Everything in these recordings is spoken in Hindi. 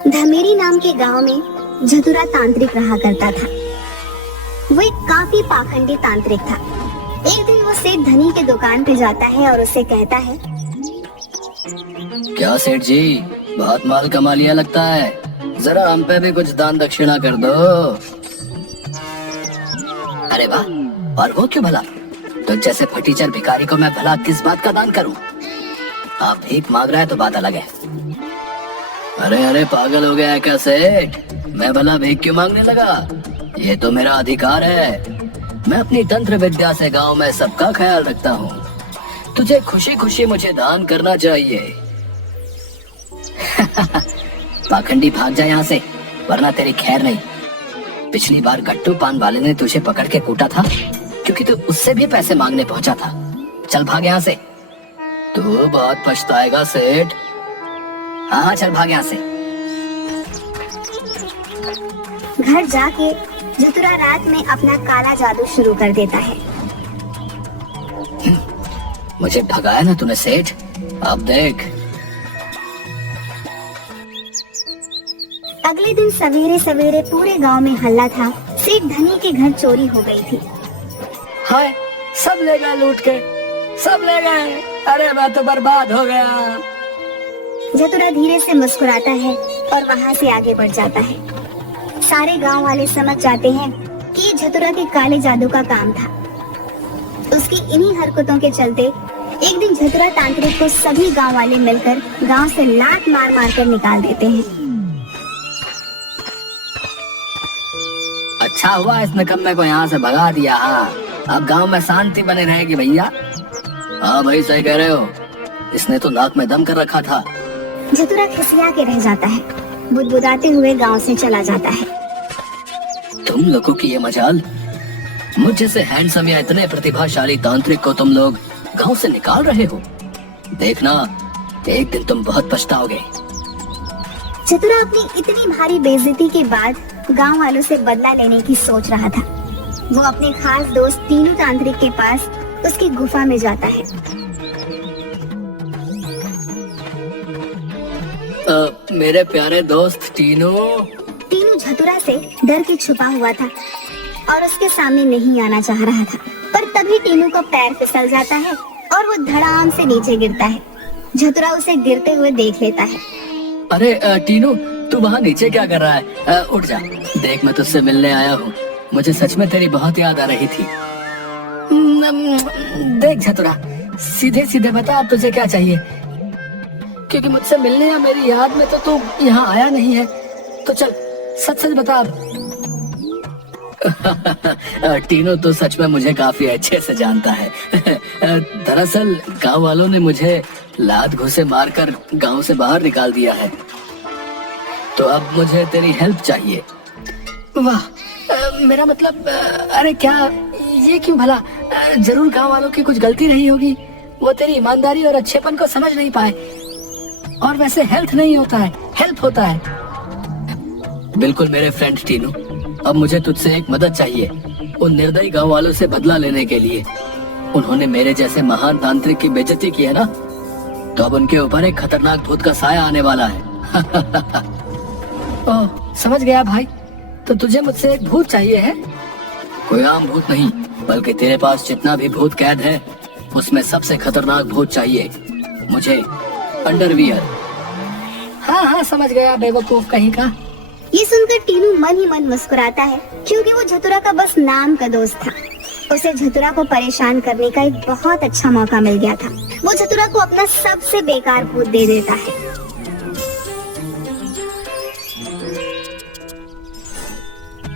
धमेरी नाम के गांव में झतुरा तांत्रिक रहा करता था। वो एक काफी पाखंडी तांत्रिक था। एक दिन वो सेठ धनी के दुकान पे जाता है और उससे कहता है, क्या सेठ जी, बहुत माल कमा लिया लगता है, जरा हम पे भी कुछ दान दक्षिणा कर दो। अरे वाह, और वो क्यों भला? तो जैसे फटीचर भिखारी को मैं भला किस बात का दान करूं? आप भीख मांग रहा है तो बात अलग है। अरे अरे, पागल हो गया है क्या सेठ? मैं भला भीख क्यों मांगने लगा? ये तो मेरा अधिकार है। मैं अपनी तंत्र विद्या से गांव में सबका ख्याल रखता हूँ। तुझे खुशी खुशी मुझे दान करना चाहिए। पाखंडी, भाग जा यहाँ से, वरना तेरी खैर नहीं। पिछली बार गट्टू पान वाले ने तुझे पकड़ के कूटा था क्योंकि तू उससे भी पैसे मांगने पहुंचा था। चल भाग यहाँ से, तू बहुत पछताएगा सेठ। हाँ, चल भाग यहाँ से। घर जाके झतुरा रात में अपना काला जादू शुरू कर देता है। मुझे भगाया ना तूने सेठ, अब देख। अगले दिन सवेरे सवेरे पूरे गांव में हल्ला था। सेठ धनी के घर चोरी हो गई थी। हाय, सब ले गए लूट के, सब ले गए। अरे मैं तो बर्बाद हो गया। झतुरा धीरे से मुस्कुराता है और वहाँ से आगे बढ़ जाता है। सारे गांव वाले समझ जाते हैं कि ये झतुरा के काले जादू का काम था। उसकी इन्हीं हरकतों के चलते एक दिन झतुरा तांत्रिक को सभी गांव वाले मिलकर गांव से लात मार मार कर निकाल देते हैं। अच्छा हुआ इस निकम्मे को यहाँ से भगा दिया। हाँ, अब गांव में शांति बनी रहेगी भैया। हाँ भाई, सही कह रहे हो। इसने तो नाक में दम कर रखा था। झतुरा खिसिया के रह जाता है, बुदबुदाते हुए गांव से चला जाता है। तुम लोगों की ये मजाल, मुझ जैसे हैंडसम या इतने प्रतिभाशाली तांत्रिक को तुम लोग गांव से निकाल रहे हो। देखना, एक दिन तुम बहुत पछताओगे। झतुरा अपनी इतनी भारी बेइज्जती के बाद गांव वालों से बदला लेने की सोच रहा था। वो अपने खास दोस्त टीनू तांत्रिक के पास उसकी गुफा में जाता है। मेरे प्यारे दोस्त टीनू। टीनू झतुरा से डर के छुपा हुआ था और उसके सामने नहीं आना चाह रहा था, पर तभी टीनू का पैर फिसल जाता है और वो धड़ाम से नीचे गिरता है। झतुरा उसे गिरते हुए देख लेता है। अरे टोनू, तू वहाँ नीचे क्या कर रहा है? उठ जा, देख मैं तुझसे मिलने आया हूँ। मुझे सच में तेरी बहुत याद आ रही थी। देख झतुरा, सीधे सीधे बता अब तुझे क्या चाहिए, क्योंकि मुझसे मिलने या मेरी याद में तो तू यहाँ आया नहीं है। तो चल सच सच बता अब। टीनू तो सच में मुझे काफी अच्छे से जानता है। दरअसल गांव वालों ने मुझे लात घुसे मारकर गांव से बाहर निकाल दिया है, तो अब मुझे तेरी हेल्प चाहिए। वाह, मेरा मतलब, अरे क्या ये क्यों भला? जरूर गांव वालों की कुछ गलती रही होगी। वो तेरी ईमानदारी और अच्छेपन को समझ नहीं पाए। और वैसे हेल्प नहीं होता है, हेल्प होता है। बिल्कुल मेरे फ्रेंड टीनू, अब मुझे तुझसे एक मदद चाहिए। उन निर्दयी गांव वालों से बदला लेने के लिए। उन्होंने मेरे जैसे महान तांत्रिक की बेइज्जती की है ना, तो अब उनके ऊपर एक खतरनाक भूत का साया आने वाला है। ओह, समझ गया भाई। तो तुझे मुझसे एक भूत चाहिए है? कोई आम भूत नहीं, बल्कि तेरे पास जितना भी भूत कैद है उसमें सबसे खतरनाक भूत चाहिए मुझे। अंडरवियर। हाँ हाँ, समझ गया बेवकूफ कहीं का। ये सुनकर टीनू मन ही मन मुस्कुराता है, क्योंकि वो झतुरा का बस नाम का दोस्त था। उसे झतुरा को परेशान करने का एक बहुत अच्छा मौका मिल गया था। वो झतुरा को अपना सबसे बेकार भूत दे देता है।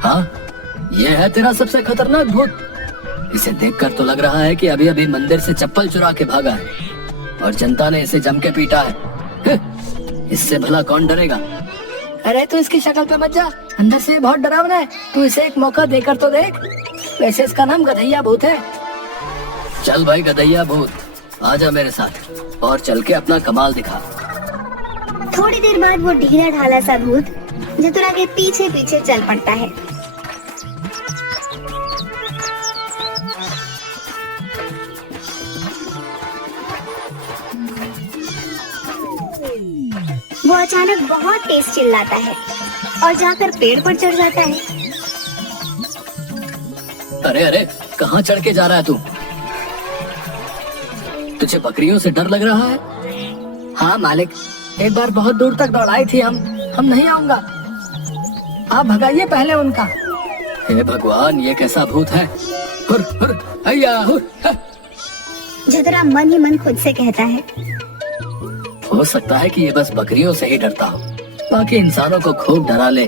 हाँ, ये है तेरा सबसे खतरनाक भूत। इसे देखकर तो लग रहा है कि अभी अभी मंदिर से चप्पल चुरा के भागा है और जनता ने इसे जम के पीटा है। इससे भला कौन डरेगा? अरे तू इसकी शक्ल पे मत जा, अंदर से बहुत डरावना है। तू इसे एक मौका देकर तो देख। वैसे इसका नाम गधैया भूत है। चल भाई गधैया भूत, आजा मेरे साथ और चल के अपना कमाल दिखा। थोड़ी देर बाद वो ढीला ढाला सा भूत झतुरा के पीछे पीछे चल पड़ता है। वो अचानक बहुत तेज चिल्लाता है और जाकर पेड़ पर चढ़ जाता है। अरे अरे, कहाँ चढ़ के जा रहा है तू? तुझे बकरियों से डर लग रहा है? हाँ मालिक, एक बार बहुत दूर तक दौड़ाई थी। हम नहीं आऊंगा, आप भगाइए पहले उनका। हे भगवान, ये कैसा भूत है? हुर, हुर, हैया, हुर, हा। झतुरा मन ही मन खुद से कहता है, हो सकता है कि ये बस बकरियों से ही डरता हो, बाकी इंसानों को खूब डरा ले।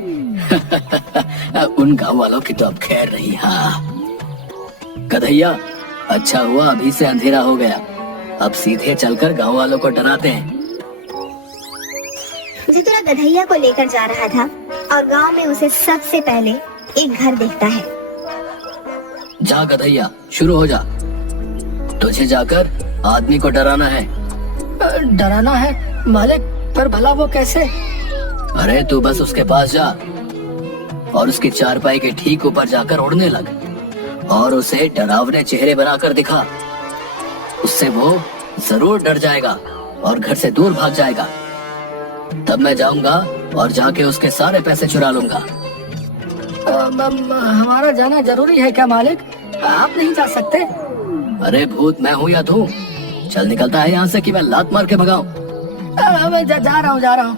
उन गांव वालों की तो अब खैर नहीं। हाँ गधैया, अच्छा हुआ अभी से अंधेरा हो गया, अब सीधे चलकर गांव वालों को डराते हैं। झतुरा गधैया को लेकर जा रहा था और गांव में उसे सबसे पहले एक घर दिखता है। जा गधैया, शुरू हो जा। तुझे जाकर आदमी को डराना है। डराना है मालिक, पर भला वो कैसे? अरे तू बस उसके पास जा और उसकी चारपाई के ठीक ऊपर जाकर उड़ने लग और उसे डरावने चेहरे बनाकर दिखा। उससे वो जरूर डर जाएगा और घर से दूर भाग जाएगा। तब मैं जाऊंगा और जाके उसके सारे पैसे चुरा लूंगा। हमारा जाना जरूरी है क्या मालिक? आप नहीं जा सकते। अरे भूत मैं हूँ या तू? चल निकलता है यहाँ से कि मैं लात मार के भगाऊं। जा रहा हूँ।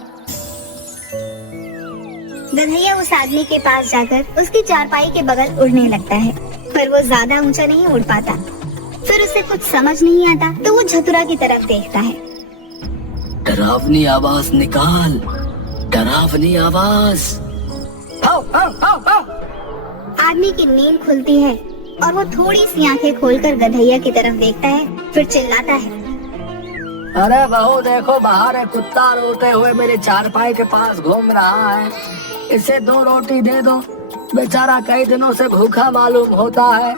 गधैया उस आदमी के पास जाकर उसकी चारपाई के बगल उड़ने लगता है, पर वो ज्यादा ऊंचा नहीं उड़ पाता। फिर उसे कुछ समझ नहीं आता तो वो झतुरा की तरफ देखता है। डरावनी आवाज निकाल, डरावनी आवाज। आओ, आओ, आओ, आओ। आदमी की नींद खुलती है और वो थोड़ी सी आंखें खोलकर गधैया की तरफ देखता है, फिर चिल्लाता है, अरे बहू देखो, बाहर एक कुत्ता रोते हुए मेरी चारपाई के पास घूम रहा है, इसे 2 रोटी दे दो, बेचारा कई दिनों से भूखा मालूम होता है।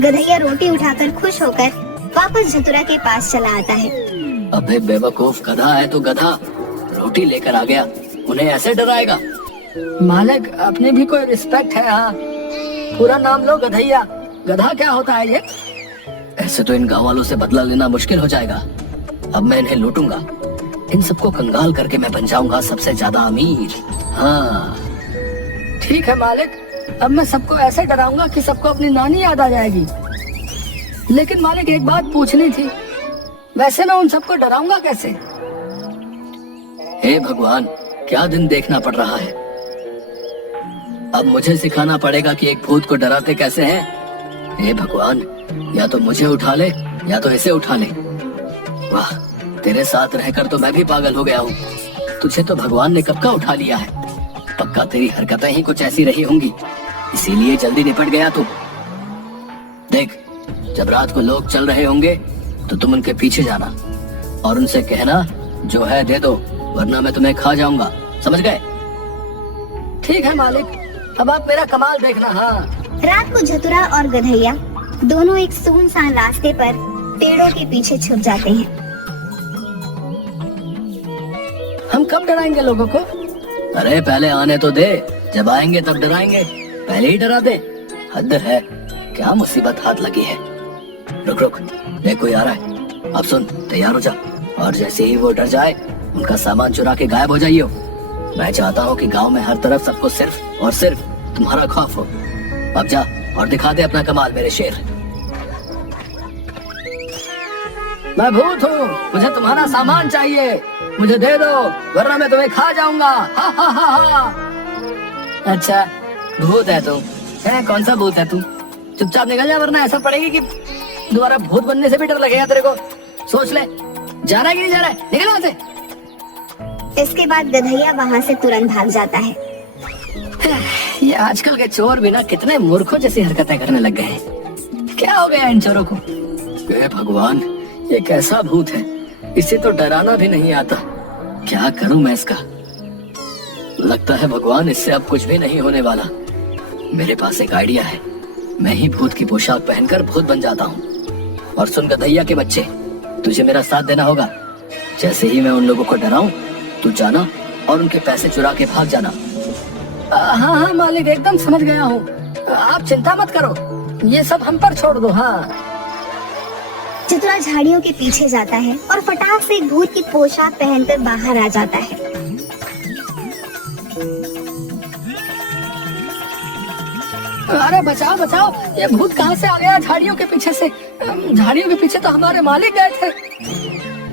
गधैया रोटी उठाकर खुश होकर वापस झतुरा के पास चला आता है। अबे बेवकूफ गधा है तो गधा, रोटी लेकर आ गया, उन्हें ऐसे डराएगा? मालिक अपनी भी कोई रिस्पेक्ट है। हाँ, पूरा नाम लो गधैया। गधा क्या होता है ये? ऐसे तो इन गाँव वालों से बदला लेना मुश्किल हो जाएगा। अब मैं इन्हें लूटूंगा, इन सबको कंगाल करके मैं बन जाऊंगा सबसे ज्यादा अमीर। हाँ ठीक है मालिक, अब मैं सबको ऐसे डराऊंगा कि सबको अपनी नानी याद आ जाएगी। लेकिन मालिक एक बात पूछनी थी, वैसे मैं उन सबको डराऊंगा कैसे? हे भगवान, क्या दिन देखना पड़ रहा है। अब मुझे सिखाना पड़ेगा कि एक भूत को डराते कैसे हैं। हे भगवान, या तो मुझे उठा ले या तो इसे उठा ले। वाह, तेरे साथ रहकर तो मैं भी पागल हो गया हूँ। तुझे तो भगवान ने कब का उठा लिया है। पक्का तेरी हरकतें ही कुछ ऐसी रही होंगी, इसीलिए जल्दी निपट गया तू। देख, जब रात को लोग चल रहे होंगे तो तुम उनके पीछे जाना और उनसे कहना जो है दे दो, वरना मैं तुम्हें खा जाऊंगा, समझ गए? ठीक है मालिक, अब आप मेरा कमाल देखना। हाँ। रात को झतुरा और गधैया दोनों एक सुनसान रास्ते पर पेड़ों के पीछे छुप जाते हैं। हम कब डराएंगे लोगों को? अरे पहले आने तो दे, जब आएंगे तब डराएंगे, पहले ही डरा दे। हद है, क्या मुसीबत हाथ लगी है। रुक रुक, देख कोई आ रहा है। अब सुन, तैयार हो जा और जैसे ही वो डर जाए उनका सामान चुरा के गायब हो जाइए। मैं चाहता हूँ कि गांव में हर तरफ सबको सिर्फ और सिर्फ तुम्हारा खौफ हो। अब जा और दिखा दे अपना कमाल मेरे शेर। मैं भूत हूँ, मुझे तुम्हारा सामान चाहिए, मुझे दे दो वरना मैं तुम्हें खा जाऊंगा। हा हा हा हा। अच्छा भूत है तुम? कौन सा भूत है तू? चुपचाप निकल जा, वरना ऐसा पड़ेगी कि दोबारा भूत बनने से भी डर लगेगा तेरे को। सोच ले, जा रहा है कि नहीं जा रहा है, निकल वहां से। इसके बाद गधैया वहाँ से तुरंत भाग जाता है। ये आजकल के चोर भी ना कितने मूर्खों जैसी हरकतें करने लग गए हैं। क्या हो गया इन चोरों को? हे भगवान, ये कैसा भूत है, इसे तो डराना भी नहीं आता। क्या करूं मैं इसका? लगता है भगवान, इससे अब कुछ भी नहीं होने वाला। मेरे पास एक आइडिया है, मैं ही भूत की पोशाक पहनकर भूत बन जाता हूँ। और सुन गधैया के बच्चे, तुझे मेरा साथ देना होगा। जैसे ही मैं उन लोगों को डराऊं, तू जाना और उनके पैसे चुरा के भाग जाना। हाँ हाँ मालिक, एकदम समझ गया हूँ, आप चिंता मत करो, ये सब हम पर छोड़ दो। हाँ चतुरा झाड़ियों के पीछे जाता है और फटाक से एक भूत की पोशाक पहनकर बाहर आ जाता है। अरे बचाओ बचाओ, ये भूत कहाँ से आ गया झाड़ियों के पीछे से? झाड़ियों के पीछे तो हमारे मालिक गए थे।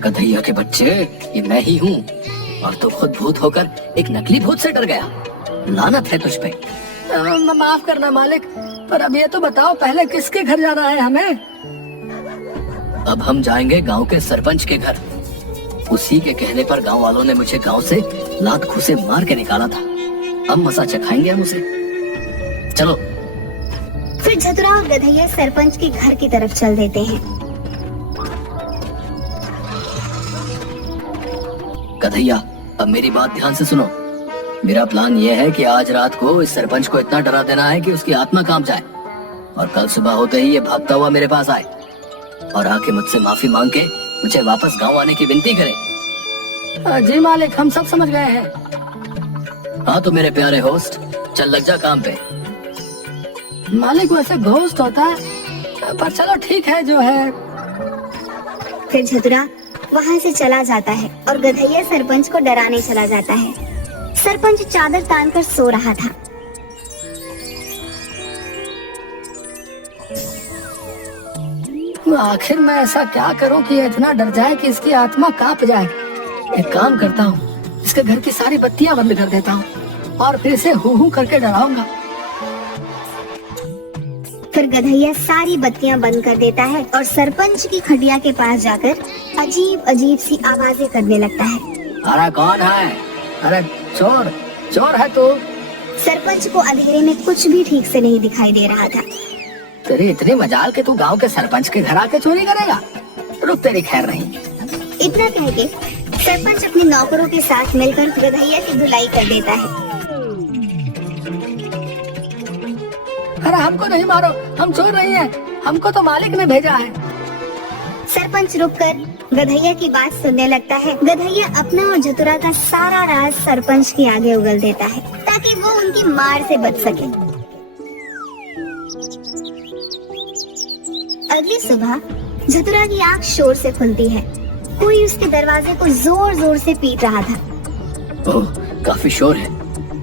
गधैया के बच्चे, ये मैं ही हूँ, और तू खुद भूत होकर एक नकली भूत से डर गया। लानत है तुझ पे। माफ करना मालिक, पर अब ये तो बताओ पहले किसके घर जाना है हमें? अब हम जाएंगे गांव के सरपंच के घर। उसी के कहने पर गांव वालों ने मुझे गांव से लात घूंसे मार के निकाला था। अब मजा चखाएंगे हम उसे। चलो। फिर चतुरा और गधैया सरपंच के घर की तरफ चल देते हैं। गधैया, अब मेरी बात ध्यान से सुनो। मेरा प्लान ये है कि आज रात को इस सरपंच को इतना डरा देना है कि उसकी आत्मा कांप जाए, और कल सुबह होते ही ये भागता हुआ मेरे पास आए और आके मुझसे माफी मांग के मुझे वापस गांव आने की विनती करे। जी मालिक, हम सब समझ गए हैं। हाँ तो मेरे प्यारे होस्ट, चल लग जा काम पे। मालिक वैसे घोस्ट होता है, पर चलो ठीक है जो है। फिर चतुरा वहाँ से चला जाता है और गधैया सरपंच को डराने चला जाता है। सरपंच चादर तानकर सो रहा था। आखिर मैं ऐसा क्या करूं कि ये इतना डर जाए कि इसकी आत्मा कांप जाए। एक काम करता हूँ, इसके घर की सारी बत्तियां बंद कर देता हूँ और फिर इसे हू हू करके डराऊंगा। फिर गधैया सारी बत्तियां बंद कर देता है और सरपंच की खटिया के पास जाकर अजीब अजीब सी आवाजें करने लगता है। अरे कौन है? अरे चोर, चोर है तू? सरपंच को अंधेरे में कुछ भी ठीक से नहीं दिखाई दे रहा था। तेरी इतनी मजाल कि तू गांव के सरपंच के घर आके चोरी करेगा? रुक, तेरी खैर नहीं। इतना कह के सरपंच अपने नौकरों के साथ मिलकर गधैया की धुलाई कर देता है। अरे हमको नहीं मारो, हम चोर नहीं हैं, हमको तो मालिक ने भेजा है। सरपंच रुककर गधैया की बात सुनने लगता है। गधैया अपना और चतुरा का सारा राज सरपंच के आगे उगल देता है ताकि वो उनकी मार से बच सके। अगली सुबह चतुरा की आंख शोर से खुलती है। कोई उसके दरवाजे को जोर जोर से पीट रहा था। ओह, काफी शोर है।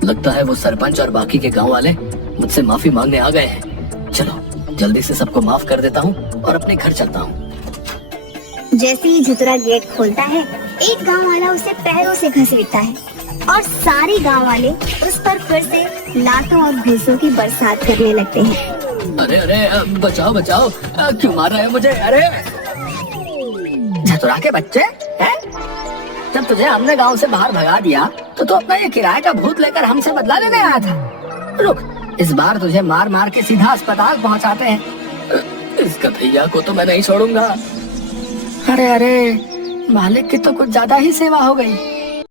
लगता है वो सरपंच और बाकी के गांव वाले मुझसे माफी मांगने आ गए हैं। चलो जल्दी से सबको माफ कर देता हूँ और अपने घर चलता हूँ। जैसे ही चतुरा गेट खोलता है, एक गांव वाला उसे पैरों से घसीटता है और सारे गांव वाले उस पर फिर से लातों और घूंसों की बरसात करने लगते हैं। अरे अरे बचाओ बचाओ, क्यों मार रहे हैं मुझे? अरे चतुरा के बच्चे हैं? जब तुझे हमने गांव से बाहर भगा दिया तो तू अपना ये किराए का भूत लेकर हमसे बदला लेने आया था। रुक, इस बार तुझे मार मार के सीधा अस्पताल पहुंचाते हैं। इस गधैया को तो मैं नहीं छोड़ूंगा। अरे अरे, मालिक की तो कुछ ज्यादा ही सेवा हो गई।